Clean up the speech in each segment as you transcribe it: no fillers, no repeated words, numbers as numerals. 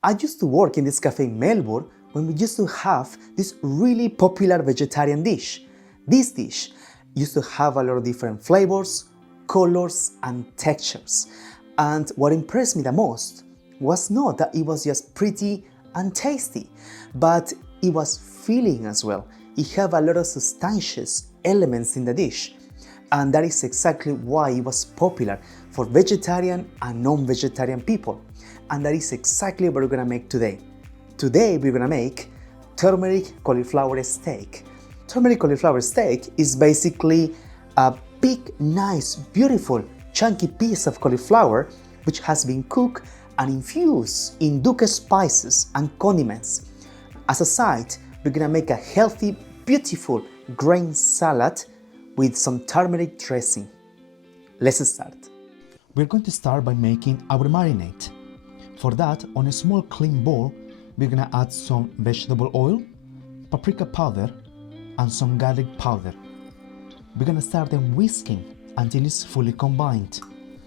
I used to work in this cafe in Melbourne when we used to have this really popular vegetarian dish. This dish used to have a lot of different flavors, colors, and textures. And what impressed me the most was not that it was just pretty and tasty, but it was filling as well. It had a lot of substantious elements in the dish. And that is exactly why it was popular for vegetarian and non-vegetarian people. And that is exactly what we're gonna make today. Today we're gonna make turmeric cauliflower steak. Turmeric cauliflower steak is basically a big, nice, beautiful, chunky piece of cauliflower which has been cooked and infused in Duke spices and condiments. As a side, we're gonna make a healthy, beautiful grain salad with some turmeric dressing. Let's start. We're going to start by making our marinade. For that, on a small clean bowl, we're gonna add some vegetable oil, paprika powder, and some garlic powder. We're gonna start them whisking until it's fully combined.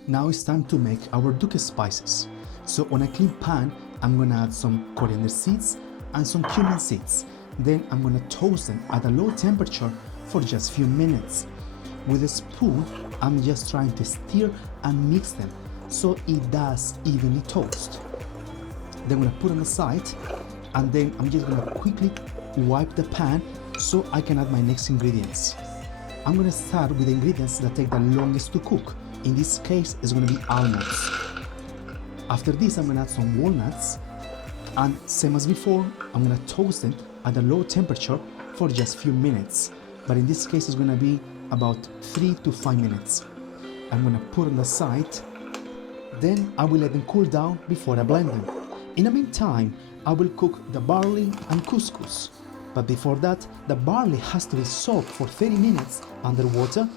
Now it's time to make our Duke spices. So on a clean pan, I'm gonna add some coriander seeds and some cumin seeds. Then I'm gonna toast them at a low temperature for just a few minutes. With a spoon, I'm just trying to stir and mix them so it does evenly toast. Then I'm gonna put on the side, and then I'm just gonna quickly wipe the pan so I can add my next ingredients. I'm gonna start with the ingredients that take the longest to cook. In this case, it's gonna be almonds. After this, I'm gonna add some walnuts, and same as before, I'm gonna toast them at a low temperature for just a few minutes. But in this case, it's gonna be about 3 to 5 minutes. I'm gonna put on the side, then I will let them cool down before I blend them. In the meantime, I will cook the barley and couscous. But before that, the barley has to be soaked for 30 minutes under water.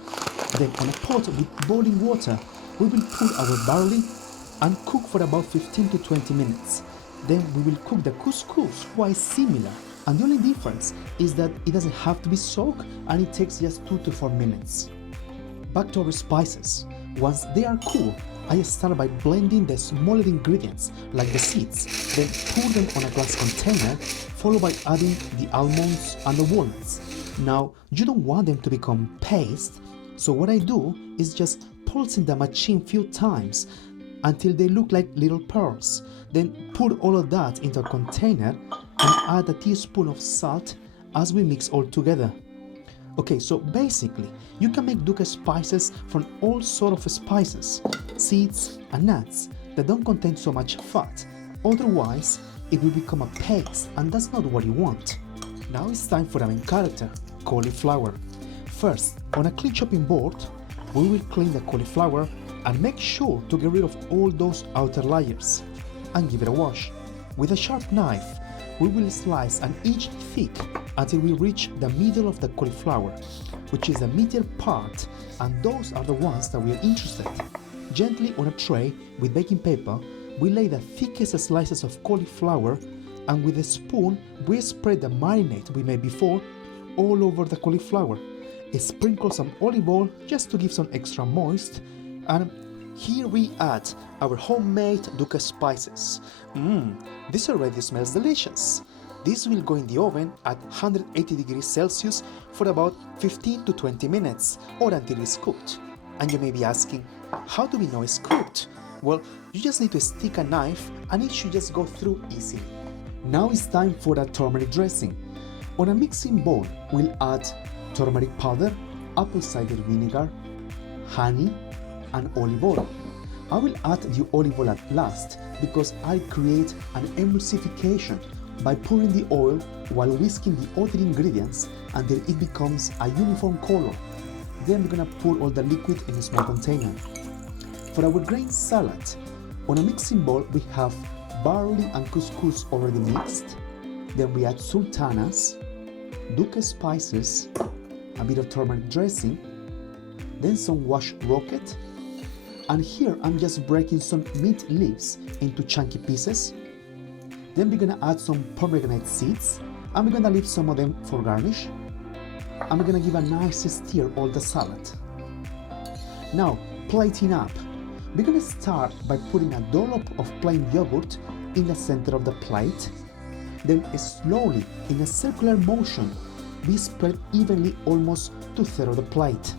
Then on a pot with boiling water, we will put our barley and cook for about 15 to 20 minutes. Then we will cook the couscous quite similar. And the only difference is that it doesn't have to be soaked and it takes just 2 to 4 minutes. Back to our spices. Once they are cool, I start by blending the smaller ingredients like the seeds, then pour them on a glass container, followed by adding the almonds and the walnuts. Now, you don't want them to become paste, so what I do is just pulsing the machine few times until they look like little pearls. Then put all of that into a container and add a teaspoon of salt as we mix all together. Okay, so basically, you can make Duke spices from all sorts of spices, seeds and nuts that don't contain so much fat. Otherwise, it will become a paste and that's not what you want. Now it's time for the main character, cauliflower. First, on a clean chopping board, we will clean the cauliflower and make sure to get rid of all those outer layers and give it a wash. With a sharp knife, we will slice an inch thick until we reach the middle of the cauliflower, which is the meatier part, and those are the ones that we are interested. Gently on a tray with baking paper, we lay the thickest slices of cauliflower, and with a spoon, we spread the marinade we made before all over the cauliflower. Sprinkle some olive oil just to give some extra moist, and here we add our homemade Duke spices. This already smells delicious. This will go in the oven at 180 degrees Celsius for about 15 to 20 minutes or until it's cooked. And you may be asking, how do we know it's cooked? Well, you just need to stick a knife and it should just go through easily. Now it's time for the turmeric dressing. On a mixing bowl, we'll add turmeric powder, apple cider vinegar, honey, and olive oil. I will add the olive oil at last because I create an emulsification by pouring the oil while whisking the other ingredients until it becomes a uniform color. Then we're gonna pour all the liquid in a small container. For our grain salad, on a mixing bowl we have barley and couscous already mixed. Then we add sultanas, Duke spices, a bit of turmeric dressing, then some washed rocket, and here I'm just breaking some mint leaves into chunky pieces. Then we're gonna add some pomegranate seeds, and we're gonna leave some of them for garnish. And we're gonna give a nice stir all the salad. Now, plating up. We're gonna start by putting a dollop of plain yogurt in the center of the plate. Then slowly, in a circular motion, be spread evenly almost 2/3 of the plate.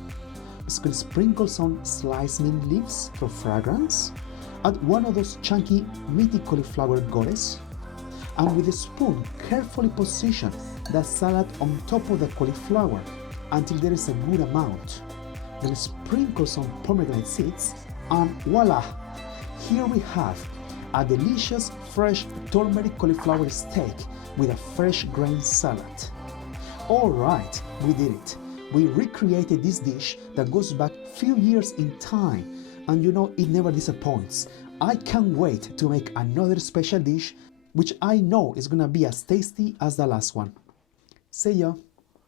Sprinkle some sliced mint leaves for fragrance. Add one of those chunky meaty cauliflower goles, and with a spoon carefully position the salad on top of the cauliflower until there is a good amount. Then sprinkle some pomegranate seeds, and voila! Here we have a delicious fresh turmeric cauliflower steak with a fresh grain salad. Alright, we did it. We recreated this dish that goes back few years in time, and you know it never disappoints. I can't wait to make another special dish which I know is gonna be as tasty as the last one. See ya!